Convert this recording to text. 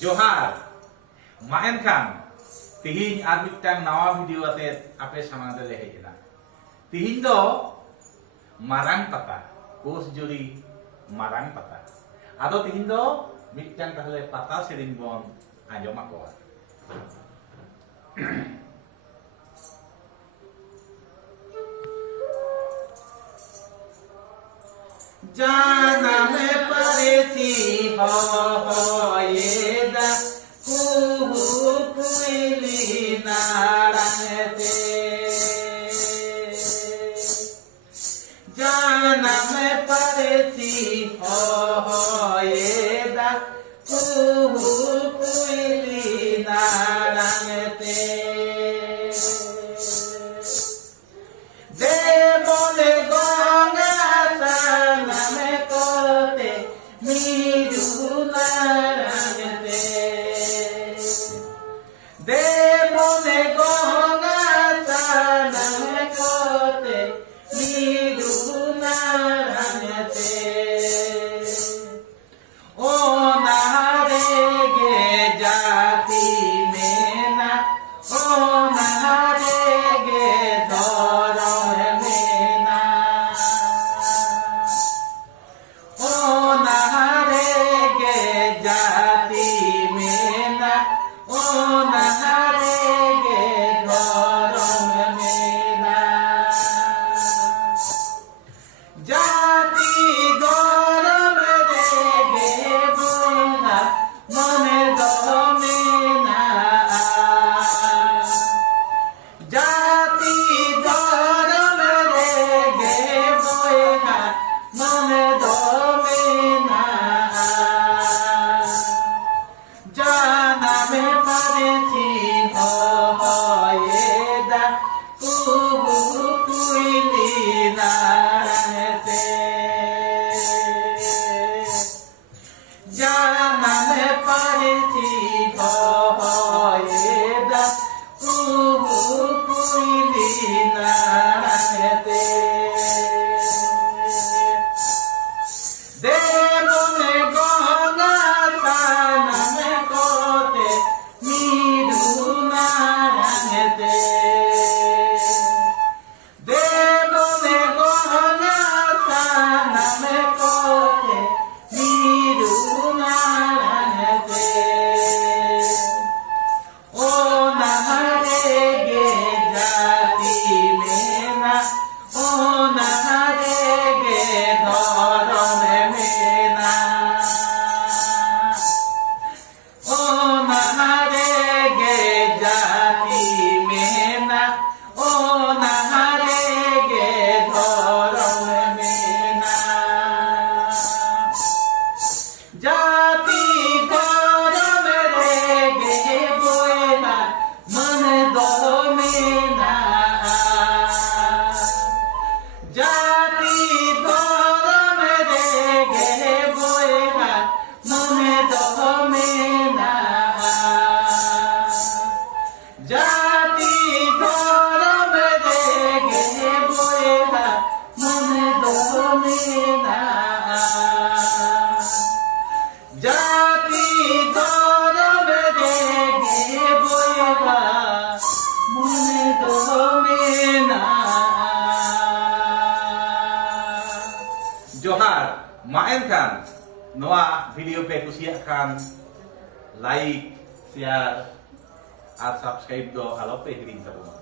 जोहार माहेन Khan तिहिन are मिटटांग Nawa video आते आपे सामने दे हेजना तिहिन दो मारांग पता कोसजुरी मारांग पता आदो तिहिन दो मिटटांग ताहले पता सेरिन बोन आंजोमा कोआ जाना में परेसी हो ये दा कुहू कुइली नारंगते जाना में परेसी हो ये दा कुहू कुइली नारंगते जोहार माएन खान नवा वीडियो पे कुसिया खान लाइक शेयर और सब्सक्राइब दो आलो पे हिरिंग तबो।